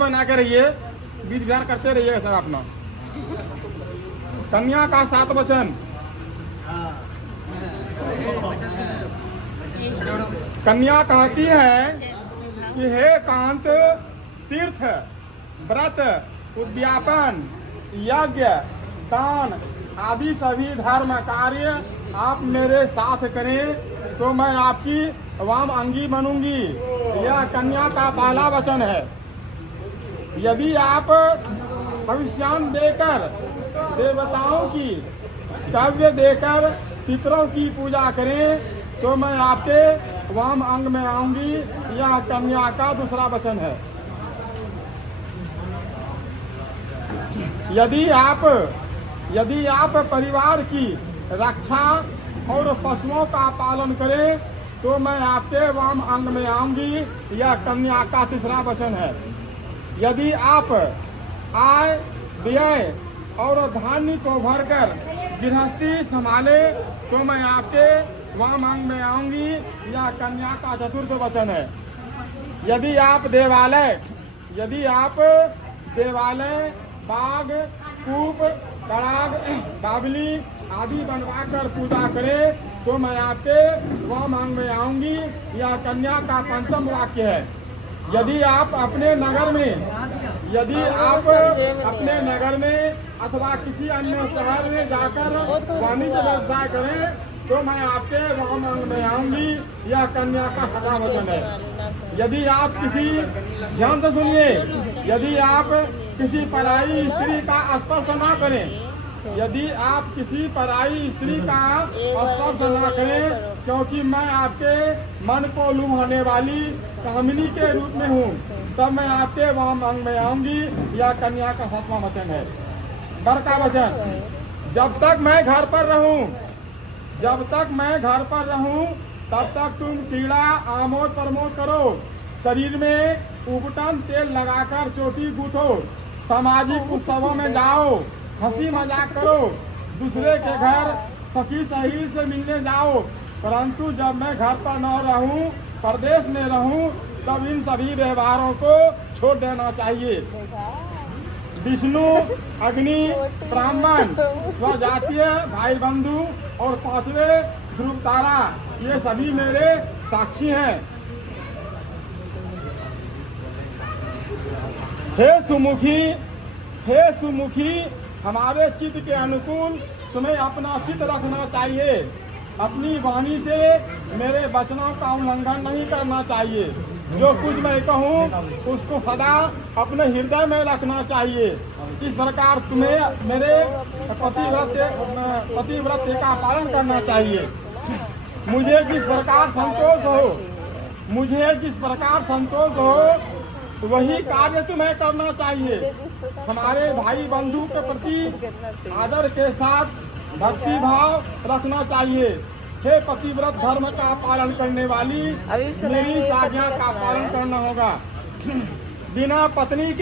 बना के रहिए, बीच विहार करते रहिए सब अपना। कन्या का 7 वचन। कन्या कहती है कि हे कांत, तीर्थ, व्रत, उद्यापन, यज्ञ, दान आदि सभी धर्म कार्य आप मेरे साथ करें तो मैं आपकी वाम अंगी बनूंगी। यह कन्या का पहला वचन है। यदि आप भविष्यान देकर, देवताओं की काव्य देकर पितरों की पूजा करें तो मैं आपके वाम अंग में आऊंगी। यह कन्या का दूसरा वचन है। यदि आप परिवार की रक्षा और पशुओं का पालन करें तो मैं आपके वाम अंग में आऊंगी। यह कन्या का तीसरा वचन है। यदि आप आय, व्यय और धान्य को भरकर गृहस्थी संभाले तो मैं आपके वाम अंग में आऊंगी। यह कन्या का चतुर्थ वचन है। यदि आप देवालय, बाग, कूप, तड़ाग, बावली आदि बनवाकर पूजा करें तो मैं आपके वाम अंग में आऊंगी। यह कन्या का पंचम वाक्य है। यदि आप अपने नगर में अथवा किसी अन्य शहर में जाकर वाणिज्य व्यवसाय करें तो मैं आपके वाम अंग में आऊंगी। यह कन्या का छठा वचन है। यदि आप ध्यान से सुनिए, यदि आप किसी पराई स्त्री का स्पर्श न करें, यदि आप किसी पराई स्त्री का स्पर्श न करें, क्योंकि मैं आपके मन को लुभाने वाली कामिनी के रूप में हूँ, तब मैं आपके वाम अंग में आऊंगी। यह कन्या का 7वां वचन है। वर का वचन। जब तक मैं घर पर रहूं तब तक तुम पीड़ा आमोद प्रमोद करो, शरीर में उबटन तेल लगाकर चोटी गूंथो, सामाजिक उत्सवों में जाओ, हंसी मजाक करो, दूसरे के घर सखी सहेली से मिलने जाओ। परंतु जब मैं घर पर न रहूं, परदेश में रहूं, तब इन सभी व्यवहारों को छोड़ देना चाहिए। विष्णु, अग्नि, ब्राह्मण, स्वजातीय भाई बंधु और 5वें ध्रुव तारा, ये सभी मेरे साक्षी हैं। हे सुमुखी, हमारे चित्त के अनुकूल तुम्हें अपना चित्त रखना चाहिए। अपनी वाणी से मेरे वचनों का उल्लंघन नहीं करना चाहिए। जो कुछ मैं कहूँ उसको सदा अपने हृदय में रखना चाहिए। इस प्रकार तुम्हें मेरे पतिव्रत्य का पालन करना चाहिए। मुझे जिस प्रकार संतोष हो वही कार्य तुम्हें करना चाहिए। हमारे भाई बंधु के प्रति आदर के साथ भक्ति भाव रखना चाहिए। हे पतिव्रत, धर्म का पालन करने वाली मेरी आज्ञा का पालन करना होगा। बिना पत्नी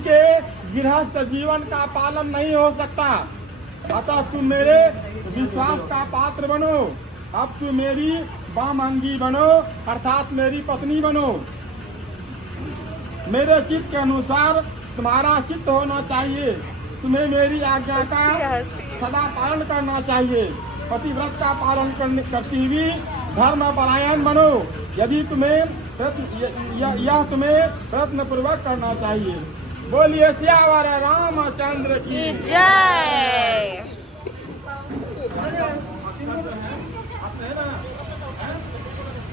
के गृहस्थ जीवन का पालन नहीं हो सकता। अतः तुम मेरे विश्वास का पात्र बनो। अब तुम मेरी वामांगी बनो, अर्थात मेरी पत्नी बनो। मेरे चित्त के अनुसार तुम्हारा चित्त होना चाहिए। तुम्हें मेरी आज्ञा का सदा पालन करना चाहिए। पतिव्रत का पालन करती हुई धर्म परायण बनो। यदि तुम्हें प्रयत्न पूर्वक करना चाहिए। बोलिए सियावर रामचंद्र की जय।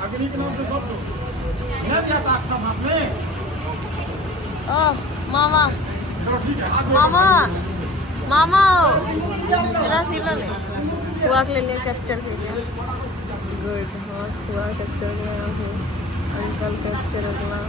अग्नि के नाम से सब दिया था आपका आपने। मामा मेरा सिला ले हुआ के लिए कैप्चर कर लिया। गुड, हुआ कैप्चर किया। अंकल कैप्चर अगला।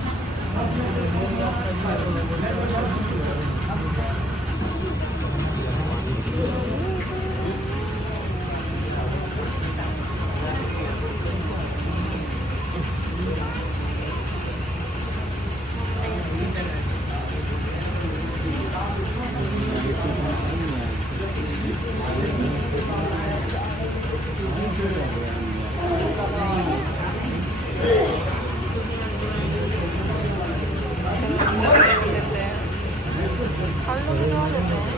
हम लोग भिजवा देते हैं।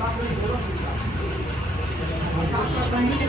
हम लड़के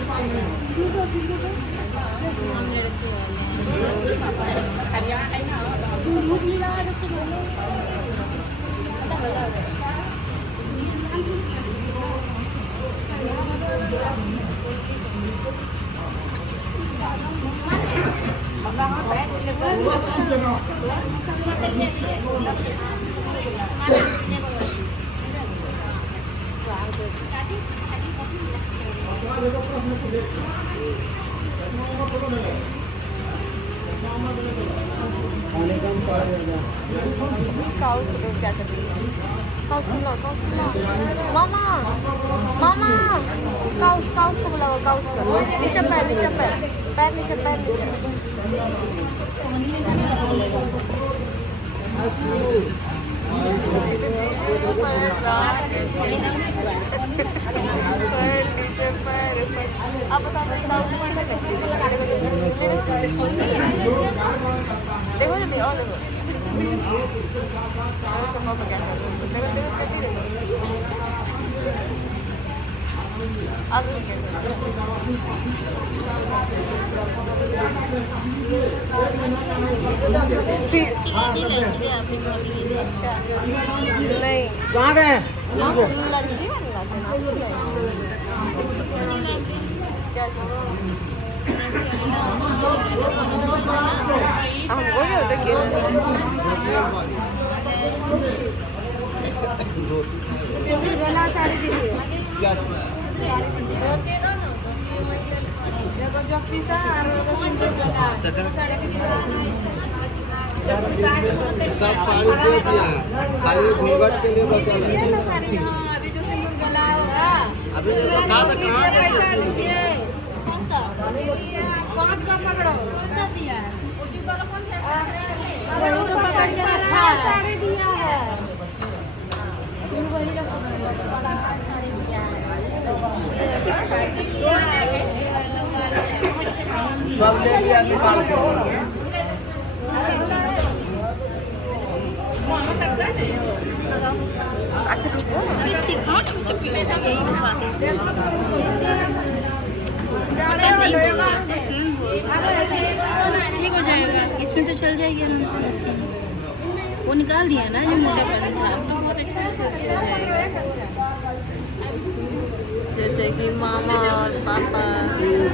काउस को देख क्या कर रही है। काउस को बुलाओ, काउस को बुलाओ। मामा मामा काउस काउस को बुलाओ, काउस को। नीचे पैर, नीचे पैर, पैर नीचे, पैर नीचे। आप बता दो देखो जल्दी और देखो उसका पापा क्या कर रहे हैं। देखो देखो जल्दी देखो अब नहीं कहाँ गए? लड़की बनना क्या हमको क्या होता है साड़ी दीजिए सब साड़ी दे दिया, खाली घूंघट के लिए बचा अभी जो सिंदूर जला होगा अभी पैसा लीजिए 5 का पकड़ो। कौन सा दिया है? वही तो पकड़ के रखा है। साड़ी दिया है। वही रखो, बड़ा साड़ी दिया है। सब ले लिया निकाल के। अच्छा रुको ठीक हो जाएगा, इसमें तो चल जाएगी आराम से मशीन। वो निकाल दिया ना जो मोटा पानी था, अब तो बहुत अच्छे से चल जाएगा। जैसे कि मामा और पापा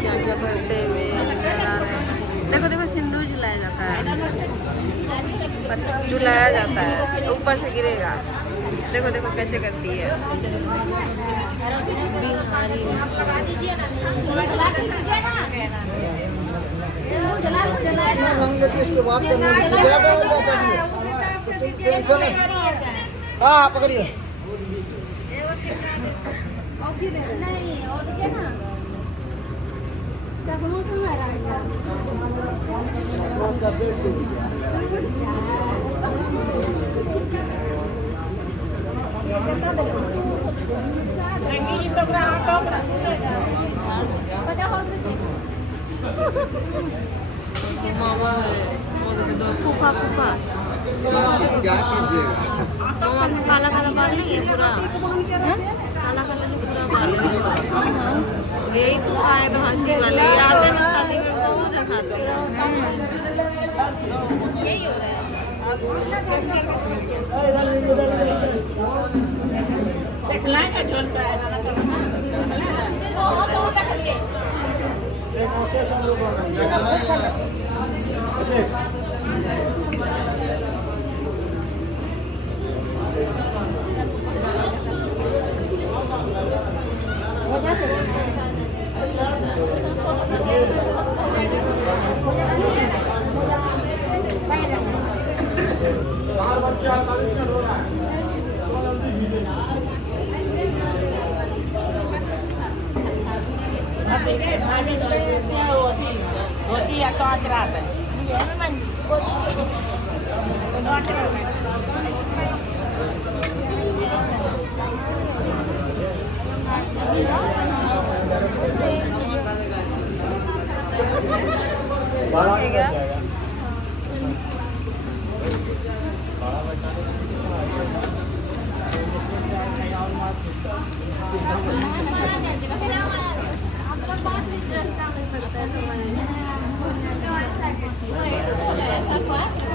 क्या क्या भरते हुए नजर आ रहे हैं। देखो देखो सिंदूर जलाया जाता है, जलाया जाता है, ऊपर से गिरेगा। देखो देखो कैसे करती है। हाँ पकड़िए। मामा फूफा फूफा क्या कीजिएगा? मामा काला काला बाल नहीं है पूरा, काला काला नहीं पूरा बाल। यही फूफा है तो हंसी वाले आते ना शादी में बहुत है साथ में। यही हो रहा है अब होती है कांच रात है आपका 5 लीटर में पड़ता है